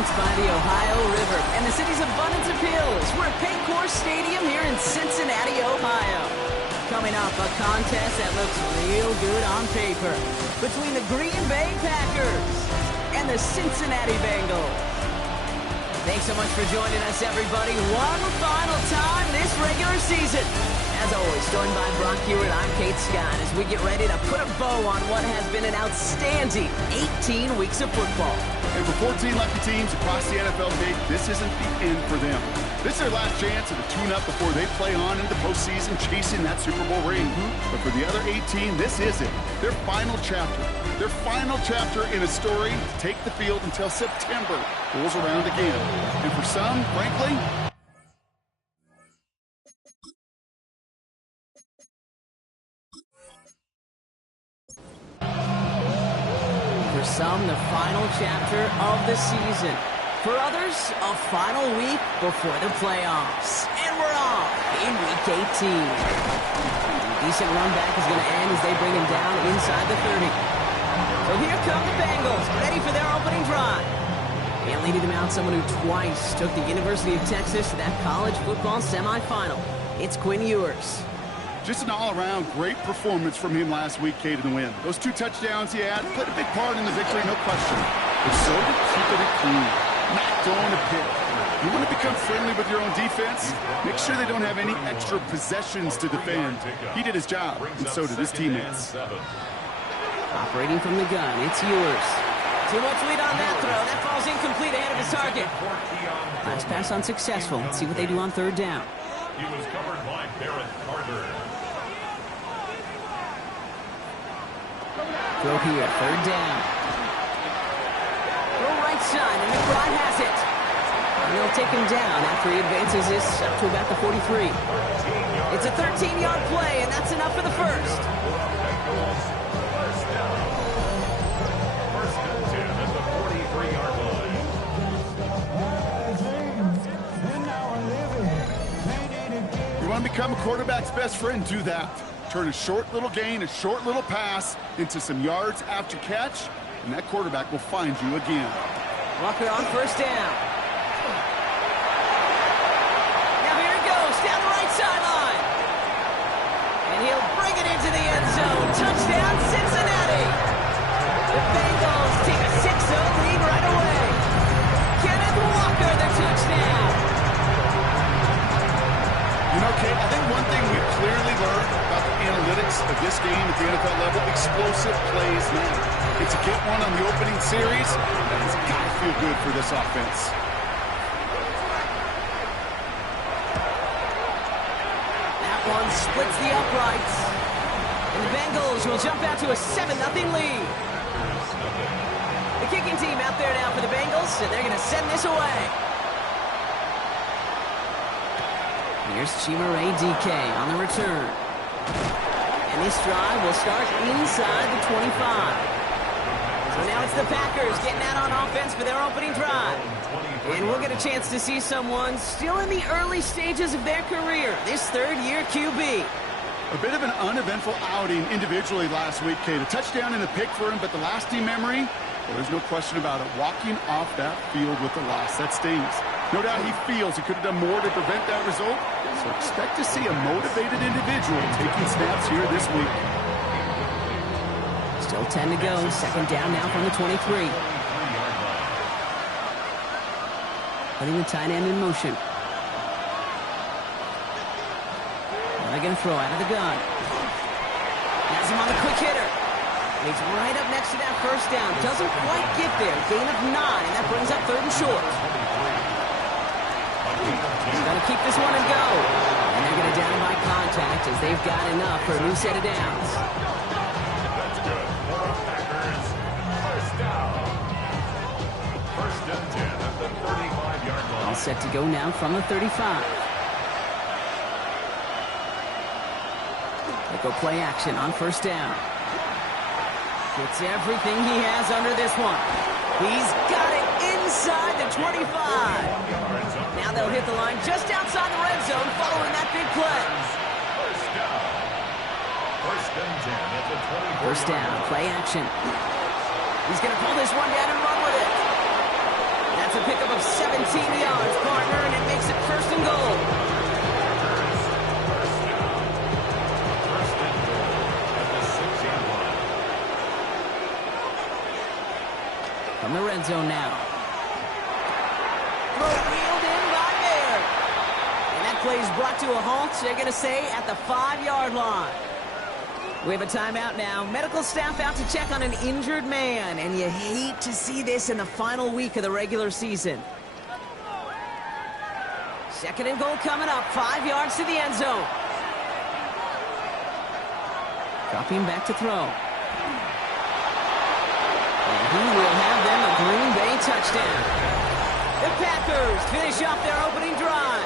linked by the Ohio River and the city's abundance of hills. We're at Paycor Stadium here in Cincinnati, Ohio. Coming up, a contest that looks real good on paper between the Green Bay Packers and the Cincinnati Bengals. Thanks so much for joining us, everybody. One final time this regular season. As always, joined by Brock Hewitt, I'm Kate Scott as we get ready to put a bow on what has been an outstanding 18 weeks of football. And for 14 lucky teams across the NFL, Kate, this isn't the end for them. This is their last chance to tune-up before they play on into the postseason chasing that Super Bowl ring. But for the other 18, this is it. Their final chapter. Their final chapter in a story to take the field until September rolls around again. And for some, frankly, for some, the final chapter of the season. For others, a final week before the playoffs. And we're off in Week 18. A decent run back is going to end as they bring him down inside the 30. So here come the Bengals, ready for their opening drive. And leading them out, someone who twice took the University of Texas to that college football semifinal. It's Quinn Ewers. just an all-around great performance from him last week, Kate, in the win. Those 2 touchdowns he had played a big part in the victory, no question. But so did keeping it clean, not throwing a pick. You want to become friendly with your own defense? Make sure they don't have any extra possessions to defend. He did his job, and so did his teammates. Operating from the gun, it's Ewers. Too much lead on that throw. That falls incomplete ahead of his target. Last pass unsuccessful. Let's see what they do on third down. He was covered by Barrett Carter. Throw here, third down. Throw right side, and McBride has it. And they'll take him down after he advances this up to about the 43. It's a 13-yard play, and that's enough for the first. First and 10 at the 43-yard line. You want to become a quarterback's best friend? Do that. Turn a short little gain, a short little pass into some yards after catch, and that quarterback will find you again. Walker on first down. Now here he goes, down the right sideline. And he'll bring it into the end zone. Touchdown, Cincinnati. The Bengals take a 6-0 lead right away. Kenneth Walker, the touchdown. You know, Kate, I think one thing we've clearly learned about the analytics of this game at the NFL level, explosive plays matter. And to get one on the opening series, that has got to feel good for this offense. That one splits the uprights. And the Bengals will jump out to a 7-0 lead. The kicking team out there now for the Bengals, and they're going to send this away. Here's Chimere DK on the return. And this drive will start inside the 25. So now it's the Packers getting out on offense for their opening drive. And we'll get a chance to see someone still in the early stages of their career, this third-year QB. A bit of an uneventful outing individually last week, Kate. A touchdown and a pick for him, but the lasting memory, well, there's no question about it. Walking off that field with the loss, that stings. No doubt he feels he could have done more to prevent that result. So expect to see a motivated individual taking snaps here this week. Still 10 to go. Second down now from the 23. Putting the tight end in motion. They're going to throw out of the gun. Has him on the quick hitter. And he's right up next to that first down. Doesn't quite get there. Gain of 9, and that brings up third and short. He's got to keep this one and go. And they're going to down by contact as they've got enough for a new set of downs. That's good. For the Packers, first down. First and 10 at the 35-yard line. All set to go now from the 35. They go play action on first down. Gets everything he has under this one. He's got it inside the 25. Now they'll hit the line just outside the red zone following that big play. First down. First and 10 at the 20. First down, play action. He's going to pull this one down and run with it. That That's a pickup of 17 yards, partner, and it makes it first and goal. First and goal at the 6-yard line. From the red zone now. Throw wheeled in by Baird. And that play is brought to a halt, they're going to say, at the 5-yard line. We have a timeout now. Medical staff out to check on an injured man, and you hate to see this in the final week of the regular season. Second and goal coming up, 5 yards to the end zone. Dropping back to throw. And he will have them a Green Bay touchdown. The Packers finish off their opening drive.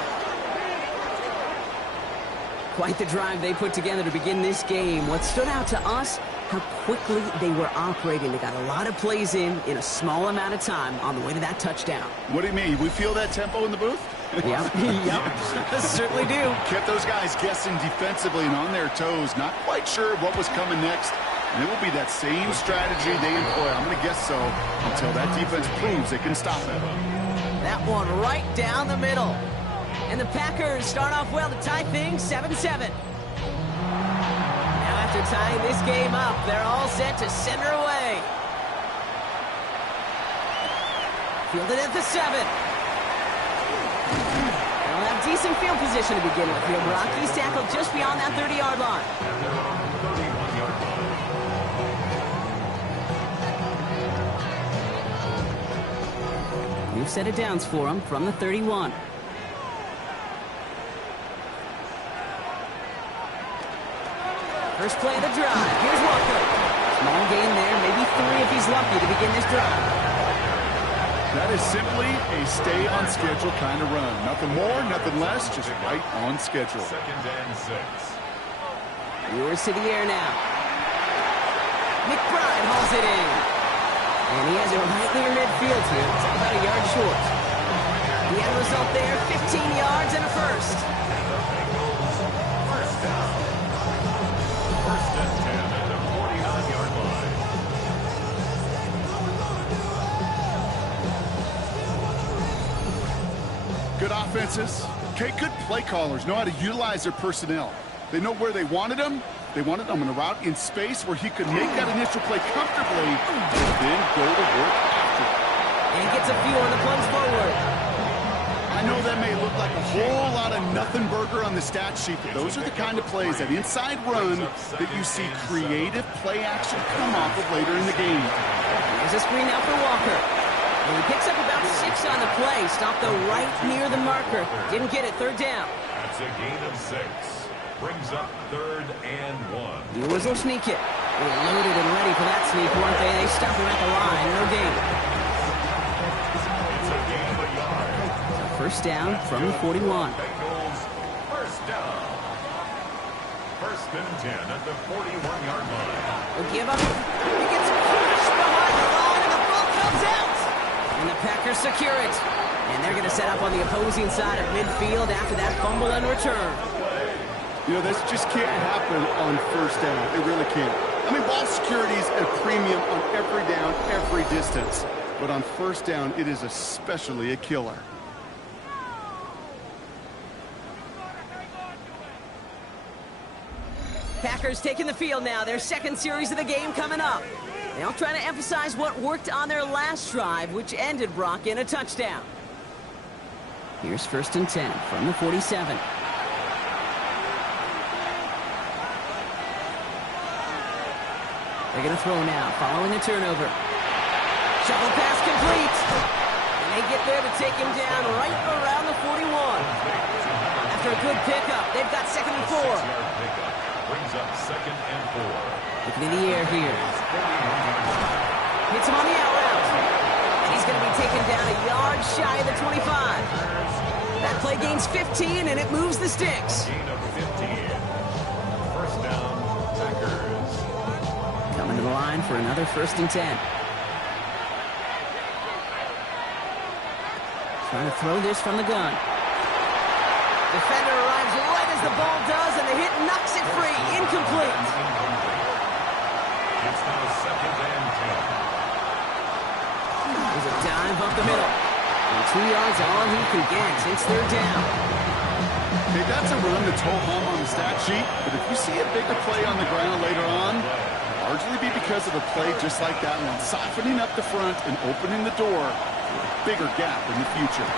Quite the drive they put together to begin this game. What stood out to us, how quickly they were operating. They got a lot of plays in a small amount of time on the way to that touchdown. What do you mean? We feel that tempo in the booth? Yep, certainly do. Kept those guys guessing defensively and on their toes. Not quite sure what was coming next. And it will be that same strategy they employ. I'm going to guess so until that defense proves they can stop it. That one right down the middle. And the Packers start off well to tie things 7-7. Now after tying this game up, they're all set to send her away. Fielded at the 7. They'll have decent field position to begin with here. Rocky's tackled just beyond that 30-yard line. 31-yard line. New set of downs for him from the 31. First play of the drive. Here's Walker. Small gain there, maybe 3 if he's lucky to begin this drive. That is simply a stay-on-schedule kind of run. Nothing more, nothing less, just right on schedule. Second and 6. Yours to the air now. McBride hauls it in. And he has it right near midfield here. It's about a yard short. The end result there, 15 yards and a first. First down. First and 10 at the 49-yard line. Good offenses. Okay, good play callers know how to utilize their personnel. They know where they wanted them. They wanted them in a route in space where he could make that initial play comfortably and then go to work after. And gets a few on the plunge forward. I know that may look like a whole lot of nothing burger on the stat sheet, but those are the kind of plays, that inside run, that you see creative play action come off of later in the game. There's a screen now for Walker. And he picks up about 6 on the play. Stopped though right near the marker. Didn't get it, third down. That's a gain of 6. Brings up third and 1. Yours will sneak it. They were loaded and ready for that sneak, weren't they? They stop him at the line. No gain. It's a gain of a yard. First down from the 41. Bengals first down. First and 10 at the 41-yard line. He'll give up. He gets crushed behind the line, and the ball comes out. And the Packers secure it. And they're going to set up on the opposing side of midfield after that fumble and return. You know, this just can't happen on first down. It really can't. I mean, ball security is a premium on every down, every distance. But on first down, it is especially a killer. Packers taking the field now. Their second series of the game coming up. They'll try to emphasize what worked on their last drive, which ended, Brock, in a touchdown. Here's first and 10 from the 47. They're going to throw now, following a turnover. Shuffle pass complete. And they get there to take him down right around the 41. After a good pickup, they've got second and 4. Brings up second and 4. Looking in the air here. Hits him on the out route. And he's going to be taken down a yard shy of the 25. That play gains 15, and it moves the sticks. Gain of 15. First down, Packers. Coming to the line for another first and 10. Trying to throw this from the gun. Defender arrives right as the ball does, and the hit knocks it free. Incomplete. It's now second and 10. There's a dive up the middle. And 2 yards all he can get. It's third down. Okay, that's a run that's ho-hum on the stat sheet, but if you see a bigger play on the ground later on, it'll largely be because of a play just like that one, softening up the front and opening the door for a bigger gap in the future.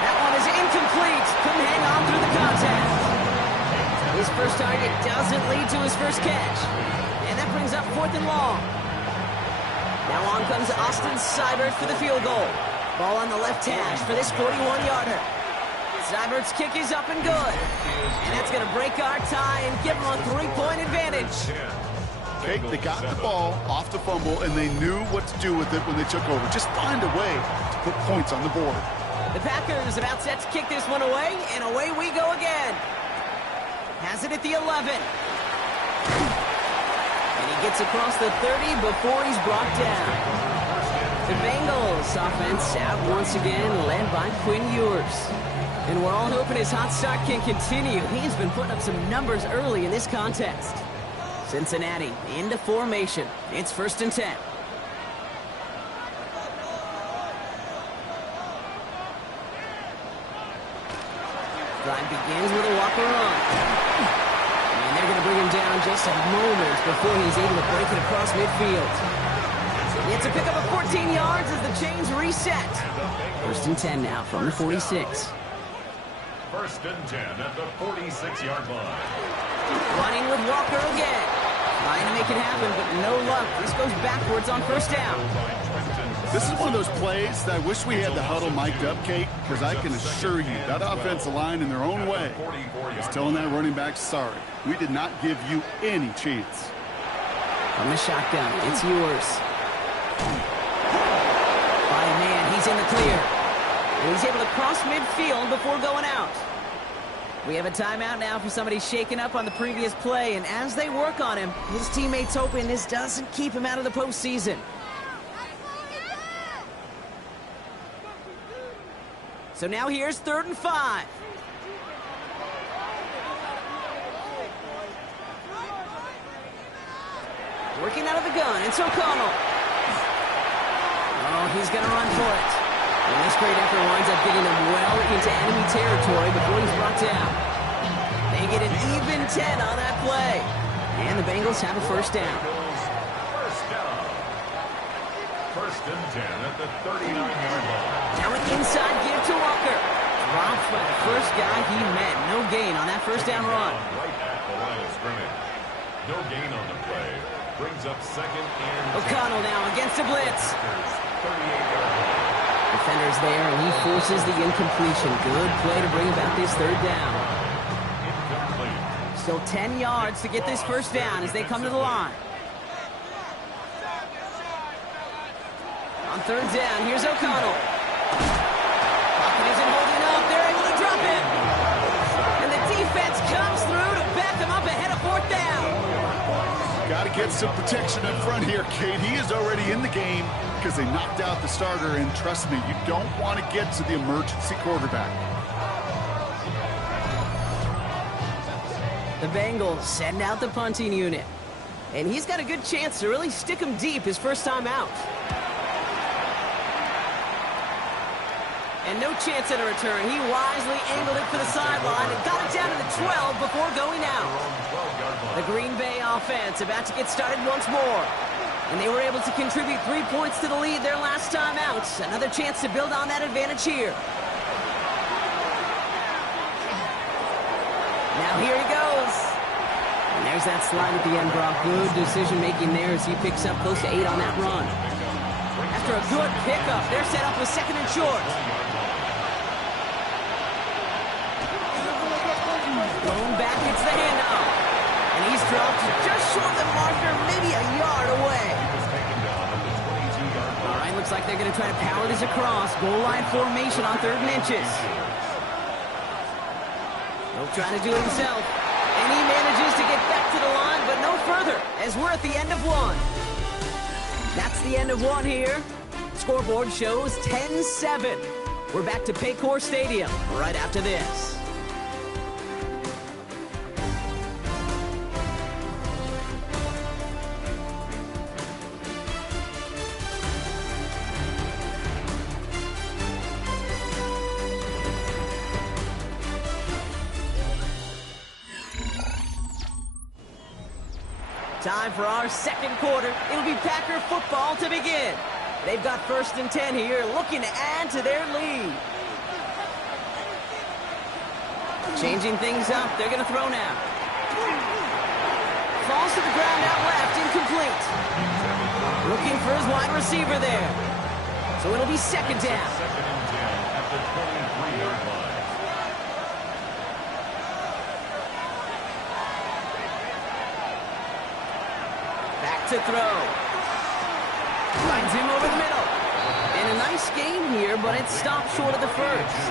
That one is incomplete. Couldn't hang on through the contest. His first target doesn't lead to his first catch. And that brings up 4th and long. Now on comes Austin Seibert for the field goal. Ball on the left hash for this 41-yarder. Seibert's kick is up and good. And that's going to break our tie and give them a 3-point advantage. Okay, they got the ball off the fumble, and they knew what to do with it when they took over. Just find a way to put points on the board. The Packers about set to kick this one away, and away we go again. Has it at the 11. And he gets across the 30 before he's brought down. The Bengals offense out once again, led by Quinn Ewers. And we're all hoping his hot start can continue. He's been putting up some numbers early in this contest. Cincinnati into formation. It's 1st and 10. Drive begins with a walker run. And they're going to bring him down just a moment before he's able to break it across midfield. It's a pickup of 14 yards as the chains reset. 1st and 10 now from the 46. 1st and 10 at the 46-yard line. Running with Walker again. Trying to make it happen, but no luck. This goes backwards on 1st down. This is one of those plays that I wish we had the huddle mic'd up, Kate, because I can assure you that offensive line in their own way is telling that running back, sorry, we did not give you any chance. From the shotgun, it's yours. By a man, he's in the clear. And he's able to cross midfield before going out. We have a timeout now for somebody shaken up on the previous play, and as they work on him, his teammates hoping this doesn't keep him out of the postseason. So now here's 3rd and 5. Working out of the gun, it's O'Connell. Oh, he's going to run for it. And this great effort winds up getting him well into enemy territory before he's brought down. They get an even 10 on that play. And the Bengals have a 1st down. 1st and 10 at the 39-yard line. Now an inside give to Walker. Dropped by the first guy he met. No gain on that 1st down run. Right at the line of scrimmage. No gain on the play. Brings up 2nd and 10. O'Connell now against a blitz. 38-yard line. Defender's there, and he forces the incompletion. Good play to bring about this 3rd down. Incomplete. Still 10 yards to get this 1st down as they come to the line. On 3rd down, here's O'Connell. Pocket isn't holding up. They're able to drop him. And the defense comes through to back them up ahead of 4th down. Got to get some protection up front here, Kate. He is already in the game because they knocked out the starter, and trust me, you don't want to get to the emergency quarterback. The Bengals send out the punting unit. And he's got a good chance to really stick him deep his first time out. And no chance at a return. He wisely angled it for the sideline and got it down to the 12 before going out. The Green Bay offense about to get started once more. And they were able to contribute 3 points to the lead their last time out. Another chance to build on that advantage here. Now here he goes. And there's that slide at the end, Brock. Good decision-making there as he picks up close to 8 on that run. After a good pickup, they're set up with 2nd and short. Going back, it's the handoff. And he's dropped just short of the marker, maybe a yard away. All right, looks like they're going to try to power this across. Goal line formation on 3rd and inches. He'll try to do it himself. And he manages to get back to the line, but no further, as we're at the end of 1. That's the end of 1 here. Scoreboard shows 10-7. We're back to Paycor Stadium right after this. Time for our second quarter. It'll be Packer football to begin. They've got 1st and 10 here, looking to add to their lead. Changing things up. They're going to throw now. Falls to the ground out left, incomplete. Looking for his wide receiver there. So it'll be 2nd down. 2nd and 10 at the 23-yard line. Back to throw. Finds him over the middle. And a nice game here, but it stopped short of the first.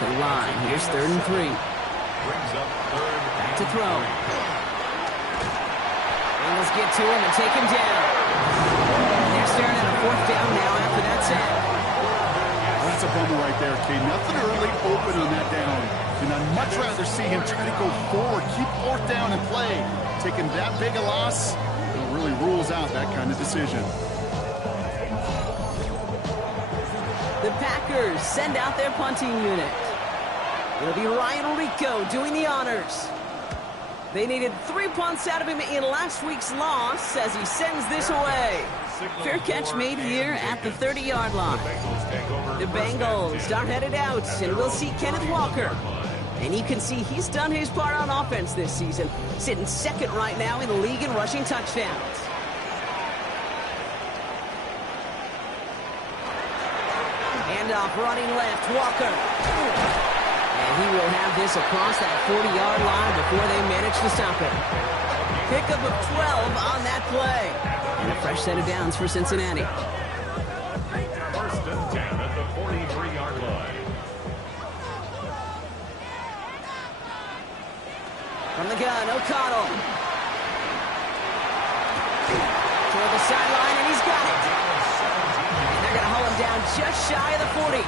To the line. Here's 3rd and 3. Brings up 3rd. Back to throw. Bengals get to him and take him down. And they're staring at a 4th down now after that sack. That's a bummer right there, Kate. Nothing early open on that down. And I'd much rather see him try to go forward, keep 4th down and play. Taking that big a loss, it really rules out that kind of decision. The Packers send out their punting unit. It'll be Ryan Rico doing the honors. They needed 3 punts out of him in last week's loss as he sends this away. Fair catch made here at the 30-yard line. The Bengals are headed out, and we'll see Kenneth Walker. And you can see he's done his part on offense this season, sitting 2nd right now in the league in rushing touchdowns. Handoff running left, Walker. And he will have this across that 40-yard line before they manage to stop it. Pickup of 12 on that play. And a fresh set of downs for Cincinnati. 1st and 10 at the 43-yard line. From the gun, O'Connell. Toward the sideline, and he's got it. And they're going to haul him down just shy of the 40.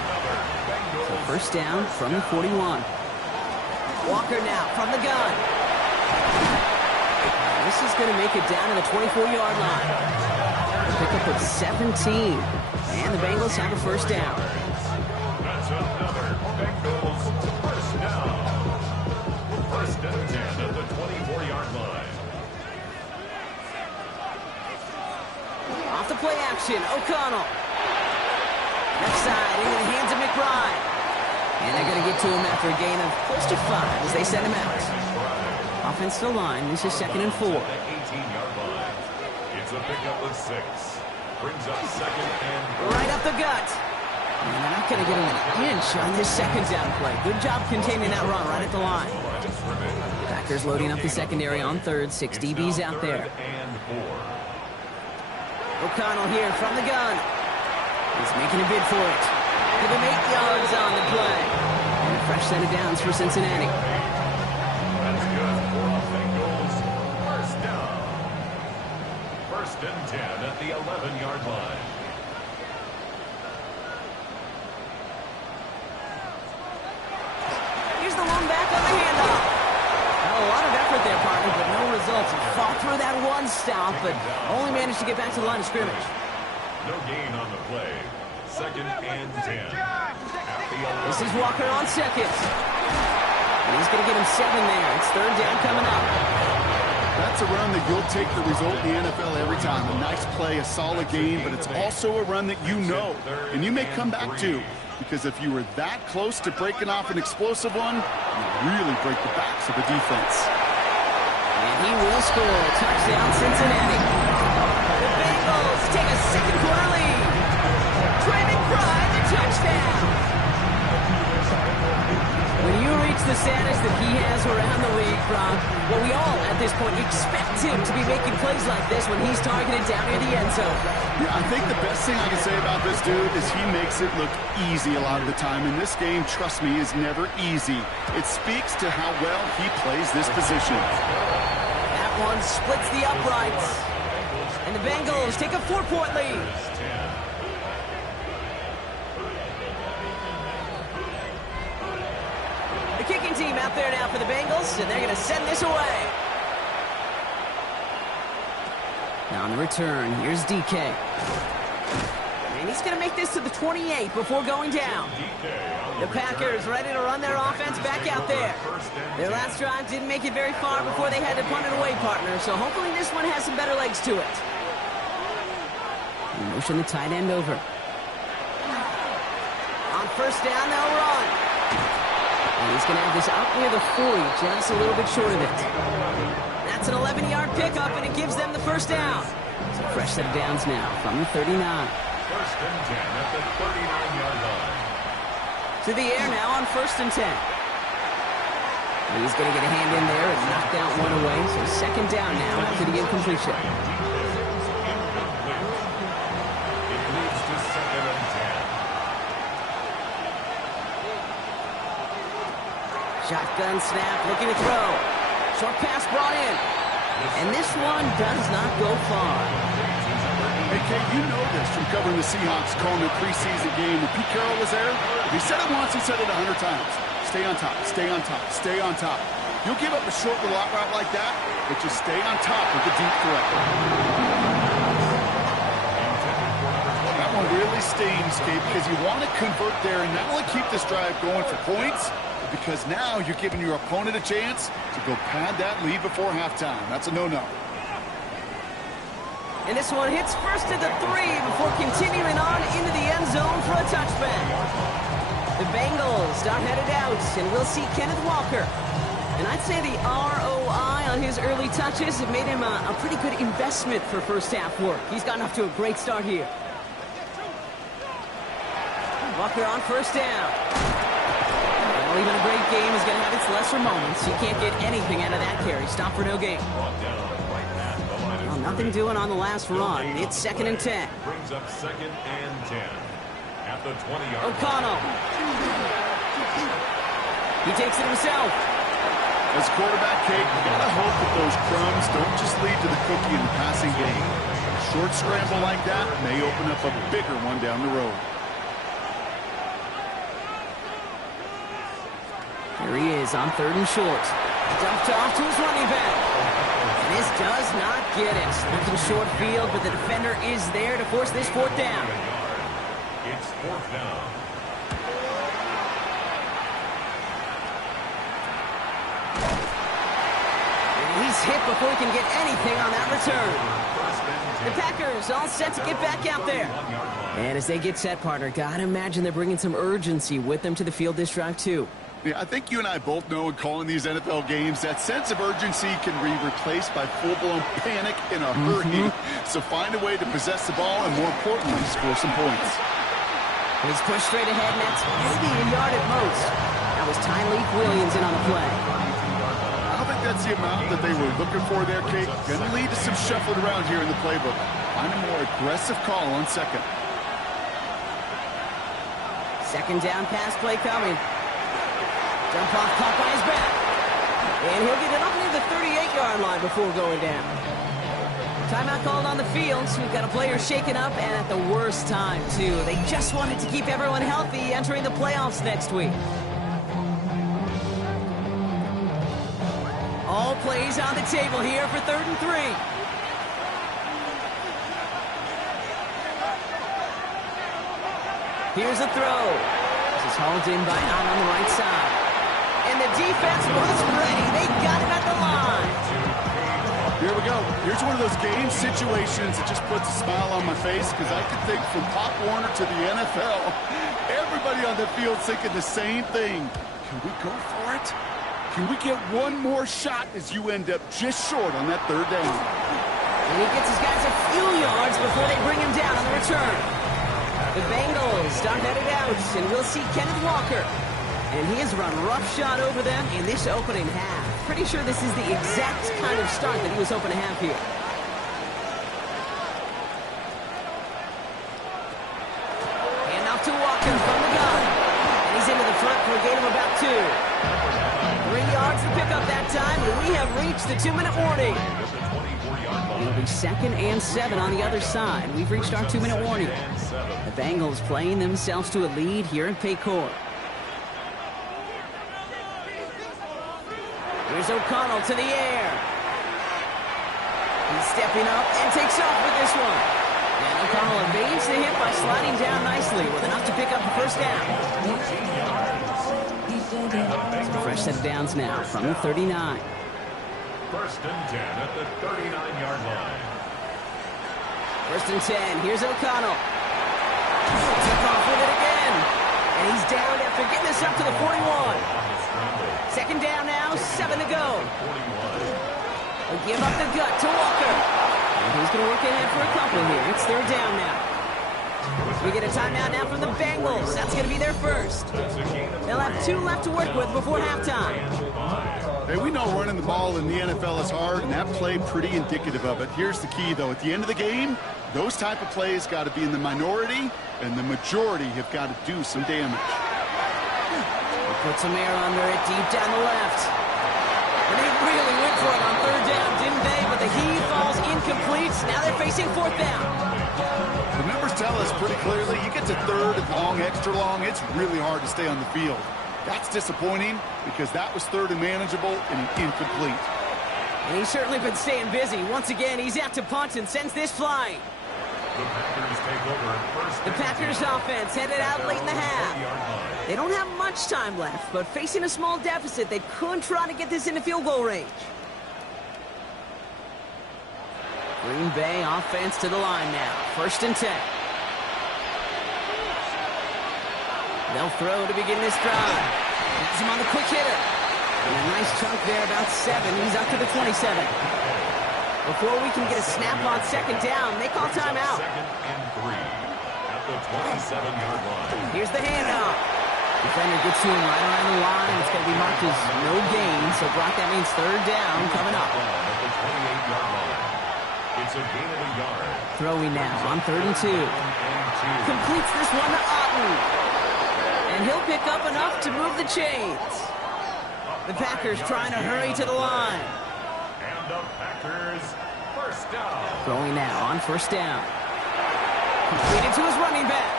So 1st down from the 41. Walker now from the gun. This is going to make it down to the 24-yard line. A pickup of 17. And the Bengals have a 1st down. That's another Bengals 1st down. 1st and 10 at the 24-yard line. Off the play action, O'Connell. Left side into the hands of McBride. And they're going to get to him after a gain of close to 5 as they send him out. Offensive line, this is 2nd and 4. 18-yard line. It's a pickup of 6. Brings up 2nd and 4. Right up the gut. And they're not going to get him an inch on this 2nd down play. Good job containing that run right at the line. Packers loading up the secondary on 3rd. 6 DBs out there. O'Connell here from the gun. He's making a bid for it. Give him 8 yards on the play. And a fresh set of downs for Cincinnati. That's good for the Bengals. 1st down. 1st and 10 at the 11-yard line. Here's the one back on the handoff. A lot of effort there, partner, but no results. He fought through that one stop, but only managed to get back to the line of scrimmage. No gain on the play. 2nd and 10. This is Walker on 2nd. And he's going to get him 7 there. It's 3rd down coming up. That's a run that you'll take the result in the NFL every time. A nice play, a solid game, but it's also a run that you know, and you may come back to. Because if you were that close to breaking off an explosive one, you really break the backs of the defense. And he will score. Touchdown, Cincinnati. The Bengals take a 2nd quarter lead. Trey McBride, the touchdown. When you reach the status that he has around the league, Brock, well, we all, at this point, expect him to be making plays like this when he's targeted down near the end zone. Yeah, I think the best thing I can say about this dude is he makes it look easy a lot of the time. And this game, trust me, is never easy. It speaks to how well he plays this position. That one splits the uprights. And the Bengals take a 4-point lead. The kicking team out there now for the Bengals, and they're going to send this away. Now on the return, here's DK. And he's going to make this to the 28 before going down. The Packers ready to run their offense back out there. Their last drive didn't make it very far before they had to punt it away, partner. So hopefully this one has some better legs to it. Motion the tight end over. On first down, they'll run. And he's going to have this out near the 40, just a little bit short of it. That's an 11-yard pickup, and it gives them the first down. So fresh set of downs now from the 39. First and 10 at the 39-yard line. To the air now on first and 10. He's going to get a hand in there and knock that one away. So second down now after the incompletion. It moves to second and 10. Shotgun snap, looking to throw. Short pass brought in. And this one does not go far. Hey, Kate, you know this from covering the Seahawks, calling the preseason game. When Pete Carroll was there, if he said it once, he said it 100 times. Stay on top, stay on top, stay on top. You'll give up a short little out route like that, but just stay on top with the deep threat. That one really stings, Kate, because you want to convert there and not only keep this drive going for points, because now you're giving your opponent a chance to go pad that lead before halftime. That's a no-no. And this one hits first at the 3 before continuing on into the end zone for a touchback. The Bengals are headed out, and we'll see Kenneth Walker. And I'd say the ROI on his early touches have made him a pretty good investment for first half work. He's gotten off to a great start here. Walker on first down. Well, even a great game is going to have its lesser moments. You can't get anything out of that carry. Stop for no gain. Well, nothing doing on the last run. It's second and 10. Brings up second and 10 at the 20-yard line. O'Connell. He takes it himself. As quarterback, Kate, you gotta hope that those crumbs don't just lead to the cookie in the passing game. A short scramble like that may open up a bigger one down the road. Here he is on third and short. Dumped off to his running back. And this does not get it. Looking short field, but the defender is there to force this fourth down. It's fourth down. And he's hit before he can get anything on that return. The Packers all set to get back out there. And as they get set, partner, gotta imagine they're bringing some urgency with them to the field this drive, too. Yeah, I think you and I both know in calling these NFL games that sense of urgency can be replaced by full-blown panic in a hurry. So find a way to possess the ball and, more importantly, score some points. He's pushed straight ahead, and that's maybe a yard at most. That was Tyleek Williams in on the play. I don't think that's the amount that they were looking for there, Kate. Going to lead to some shuffling around here in the playbook. Find a more aggressive call on second. Second down pass play coming. Jump off caught by his back. And he'll get it up near the 38-yard line before going down. Timeout called on the field. So we've got a player shaken up, and at the worst time, too. They just wanted to keep everyone healthy entering the playoffs next week. All plays on the table here for third and 3. Here's a throw. This is hauled in by Out on the right side. And the defense was ready. They got him at the line. Here we go. Here's one of those game situations that just puts a smile on my face, because I can think from Pop Warner to the NFL, everybody on the field thinking the same thing. Can we go for it? Can we get one more shot as you end up just short on that third down? And he gets his guys a few yards before they bring him down on the return. The Bengals start headed out, and we'll see Kenneth Walker. And he has run roughshod over them in this opening half. Pretty sure this is the exact kind of start that he was hoping to have here. Hand off to Walker from the gun. And he's into the front for a gain of about 2. 3 yards to pick up that time, and we have reached the 2-minute warning. It'll be second and 7 on the other side. We've reached our 2-minute warning. The Bengals playing themselves to a lead here in Paycor. Here's O'Connell to the air. He's stepping up and takes off with this one. And O'Connell evades the hit by sliding down nicely with enough to pick up the first down. 14 yards. So fresh set of downs now from the 39. First and 10 at the 39-yard line. First and 10. Here's O'Connell. Took off with it again. And he's down after getting this up to the 41. Second down now, 7 to go. They'll give up the gut to Walker. And he's going to work ahead for a couple here. It's third down now. We get a timeout now from the Bengals. That's going to be their first. They'll have 2 left to work with before halftime. Hey, we know running the ball in the NFL is hard, and that play pretty indicative of it. Here's the key, though. At the end of the game, those type of plays got to be in the minority, and the majority have got to do some damage. Put some air under it deep down the left. And they really went for it on third down, didn't they? But the heave falls incomplete. Now they're facing fourth down. The numbers tell us pretty clearly, you get to third and long, extra long, it's really hard to stay on the field. That's disappointing because that was third and manageable and incomplete. And he's certainly been staying busy. Once again, he's out to punt and sends this flying. The Packers take over first. The Packers offense headed out late in the half. They don't have much time left, but facing a small deficit, they could try to get this into field goal range. Green Bay offense to the line now. First and 10. They'll throw to begin this drive. Has him on the quick hitter. And a nice chunk there, about 7. He's up to the 27. Before we can get a snap on second down, they call timeout. Second and 3 at the 27-yard line. Here's the handoff. Defender gets to him right around the line. It's going to be marked as no gain. So, Brock, that means third down coming up. At the 28-yard line. It's a gain of a yard. Throwing now on third and 2. Completes this one to Otten. And he'll pick up enough to move the chains. The Packers trying to hurry to the line. And the Packers first down. Throwing now on first down. Completed to his running back.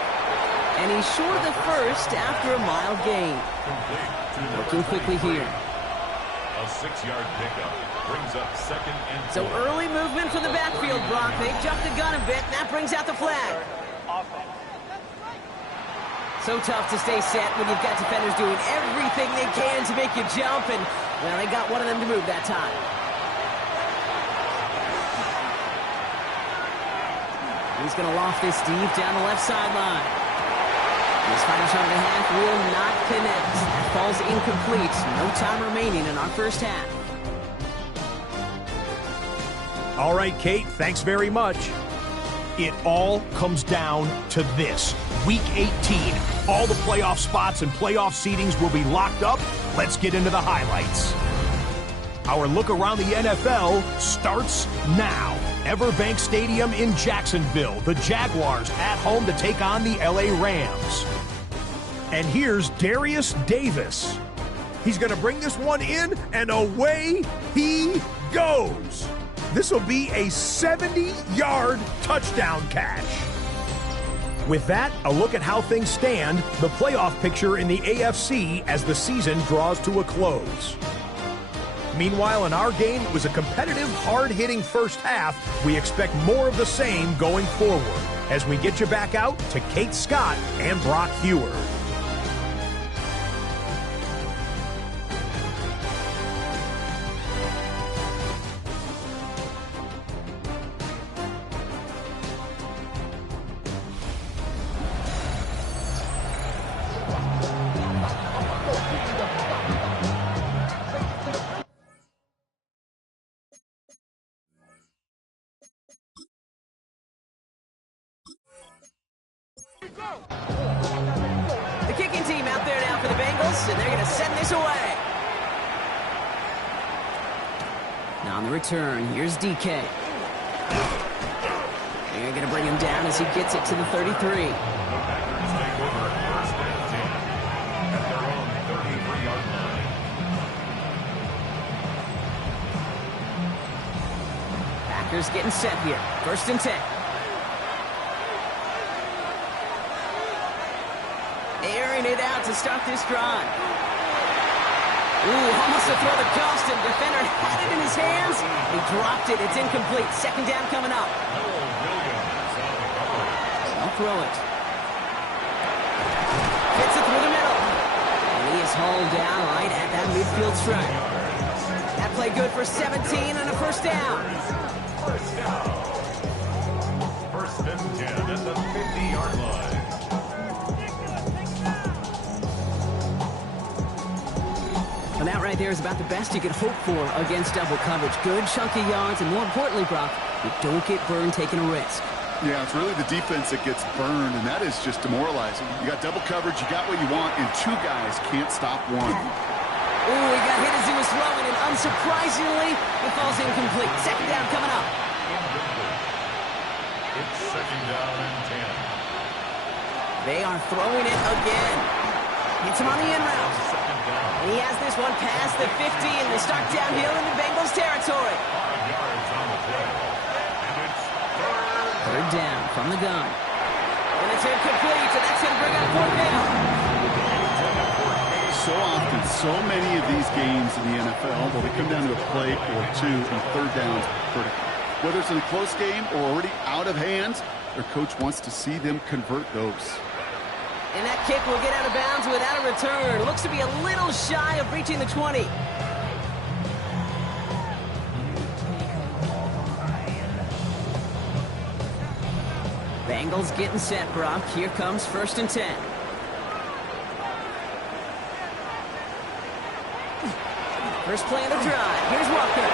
And he's short of the first after a mild gain. Working quickly here. A 6-yard pickup brings up second and 4. So early movement from the backfield, Brock. They jumped the gun a bit, and that brings out the flag. So tough to stay set when you've got defenders doing everything they can to make you jump, and, well, they got one of them to move that time. He's going to loft this deep down the left sideline. This final shot of the half will not connect. That falls incomplete. No time remaining in our first half. All right, Kate, thanks very much. It all comes down to this. Week 18. All the playoff spots and playoff seedings will be locked up. Let's get into the highlights. Our look around the NFL starts now. Everbank Stadium in Jacksonville. The Jaguars at home to take on the LA Rams. And here's Darius Davis. He's going to bring this one in, and away he goes. This will be a 70-yard touchdown catch. With that, a look at how things stand, the playoff picture in the AFC as the season draws to a close. Meanwhile, in our game, it was a competitive, hard-hitting first half. We expect more of the same going forward as we get you back out to Kate Scott and Brock Hewer. The kicking team out there now for the Bengals, and they're going to send this away. Now on the return, here's DK. They're going to bring him down as he gets it to the 33. The Packers take over first and 10 at their own 33-yard line. Packers getting set here. First and 10. Airing it out to start this drive. Ooh, almost a throw that cost him. Defender had it in his hands. He dropped it. It's incomplete. Second down coming up. Williams on the throw it. Gets it through the middle. And he is hauled down right at that midfield stripe. That play good for 17 and a first down. First down. First and 10 at the 50-yard line. And that right there is about the best you could hope for against double coverage. Good chunky yards, and more importantly, Brock, you don't get burned taking a risk. Yeah, it's really the defense that gets burned, and that is just demoralizing. You got double coverage, you got what you want, and two guys can't stop one. Ooh, he got hit as he was throwing, and unsurprisingly, it falls incomplete. Second down coming up. It's second down and 10. They are throwing it again. Hits him on the in route. And he has this one past the 50, and they start downhill into Bengals territory. 5 yards on the play. And it's Third down from the gun. And it's incomplete, and that's going to bring up fourth down. So often, so many of these games in the NFL, well, they come down to a play or two, and third downs critical. Whether it's in a close game or already out of hand, their coach wants to see them convert those. And that kick will get out of bounds without a return. Looks to be a little shy of reaching the 20. Bengals getting set, Brock. Here comes first and 10. First play of the drive. Here's Walker.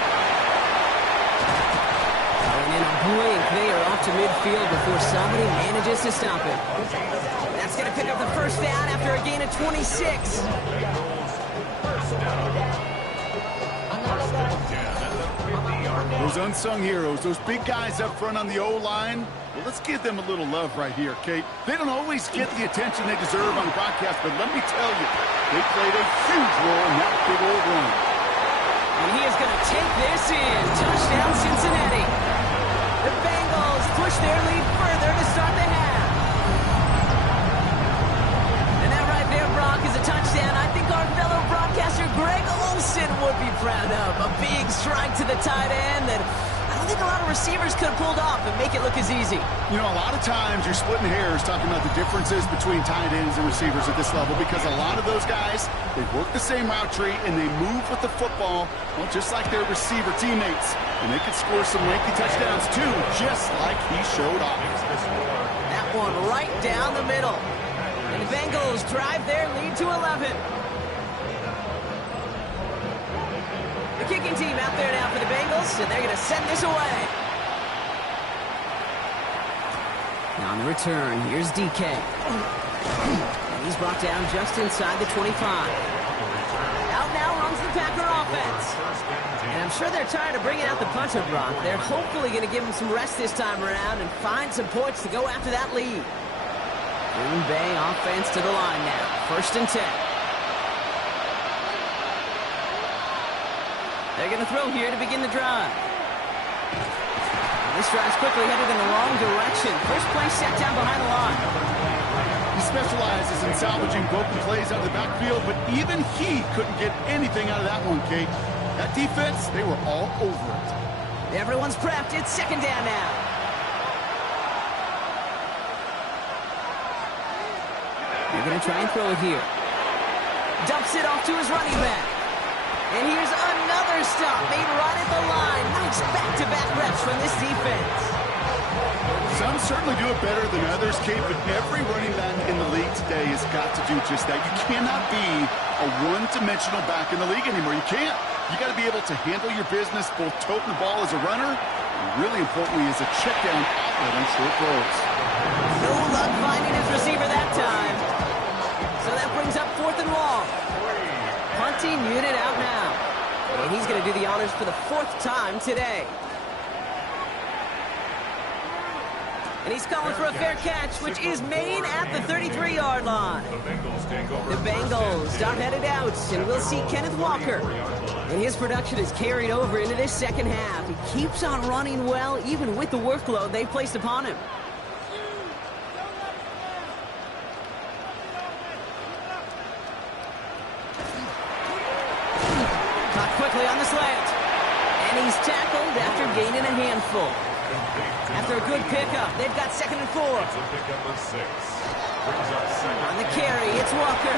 And in a blink, they are off to midfield before somebody manages to stop it. That's going to pick up the first down after a gain of 26. Those unsung heroes, those big guys up front on the O-line, well, let's give them a little love right here, Kate. They don't always get the attention they deserve on the broadcast, but let me tell you, they played a huge role in that big old run. And he is going to take this in. Touchdown, Cincinnati. The Bengals push their lead further to start the half. And that right there, Brock, is a touchdown I think our fellow broadcaster Greg Olsen would be proud of. A big strike to the tight end that I don't think a lot of receivers could have pulled off and make it look as easy. You know, a lot of times you're splitting hairs talking about the differences between tight ends and receivers at this level because a lot of those guys, they work the same route tree and they move with the football, well, just like their receiver teammates. And they could score some lengthy touchdowns too, just like he showed off. That one right down the middle. And the Bengals drive their lead to 11. The kicking team out there now for the Bengals, and they're going to send this away. Now on the return, here's DK. And he's brought down just inside the 25. Out now runs the Packer offense. And I'm sure they're tired of bringing out the punter, Brock. They're hopefully going to give him some rest this time around and find some points to go after that lead. Green Bay offense to the line now. First and 10. They're going to throw here to begin the drive. This drive's quickly headed in the wrong direction. First play set down behind the line. He specializes in salvaging broken plays out of the backfield, but even he couldn't get anything out of that one, Kate. That defense, they were all over it. Everyone's prepped. It's second down now. They're going to try and throw it here. Dumps it off to his running back. And here's another stop made right at the line. Nice back-to-back reps from this defense. Some certainly do it better than others, Kate, but every running back in the league today has got to do just that. You cannot be a one-dimensional back in the league anymore. You can't. You got to be able to handle your business, both toting the ball as a runner, and really importantly as a check-down outlet on short throws. No luck finding his receiver that time. So that brings up fourth and long. Punting unit out now. And he's going to do the honors for the fourth time today. And he's calling for a fair catch, which is made at the 33-yard line. The Bengals are headed out, and we'll see Kenneth Walker. And his production is carried over into this second half. He keeps on running well, even with the workload they've placed upon him. Caught quickly on the slant. And he's tackled after gaining a handful. After a good pickup, they've got 2nd and 4. It's a pickup of 6. Brings up 2nd. On the carry, it's Walker.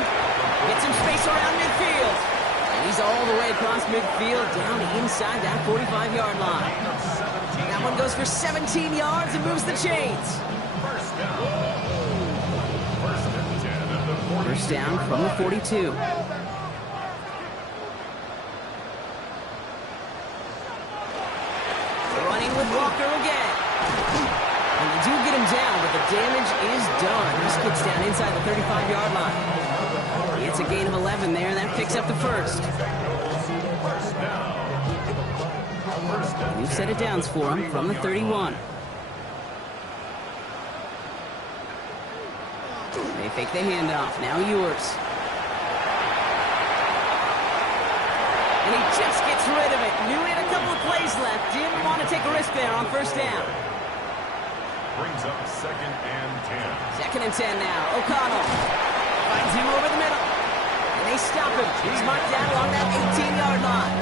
Gets some space around midfield. And he's all the way across midfield, down inside that 45-yard line. That one goes for 17 yards and moves the chains. First down. First and 10 at the 42. First down from the 42. Running with Walker again. And they do get him down, but the damage is done. This kid's down inside the 35-yard line. It's a gain of 11 there. That picks up the first. New set of downs for him from the 31. They fake the handoff. Now yours. And he just gets rid of it. Knew he had a couple of plays left. Didn't want to take a risk there on first down. Brings up 2nd and 10. 2nd and 10 now. O'Connell finds him over the middle. And they stop him. He's marked down along that 18-yard line.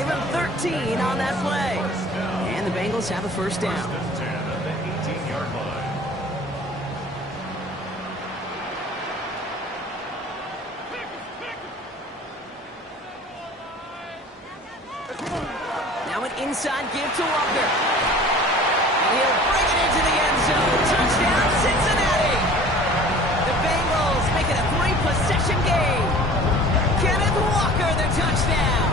Give him 13 on that play. And the Bengals have a first down. First and 10 at the 18-yard line. Now an inside give to Walker. And he'll bring it into the end zone. Touchdown, Cincinnati. The Bengals make it a 3-possession game. Kenneth Walker, the touchdown.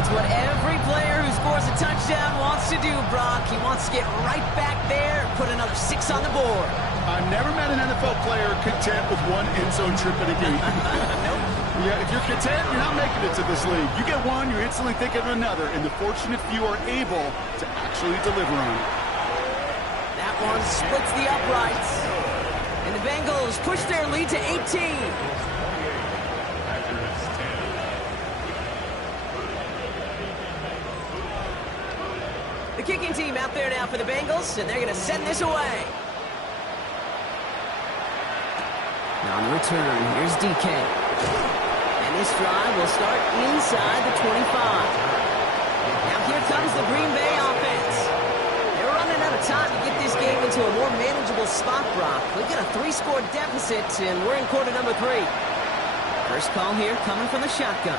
It's what every player who scores a touchdown wants to do, Brock. He wants to get right back there and put another 6 on the board. I've never met an NFL player content with one end zone trip in a game. Yeah, if you're content, you're not making it to this league. You get one, you're instantly thinking of another, and the fortunate few are able to actually deliver on it. That one splits the uprights. And the Bengals push their lead to 18. Packers 10. The kicking team out there now for the Bengals, and they're going to send this away. Now on the return, here's DK. And this drive will start inside the 25. Now here comes the Green Bay offense. They're running out of time to get this game into a more manageable spot, Brock. We've got a 3-score deficit, and we're in quarter number 3. First call here coming from the shotgun.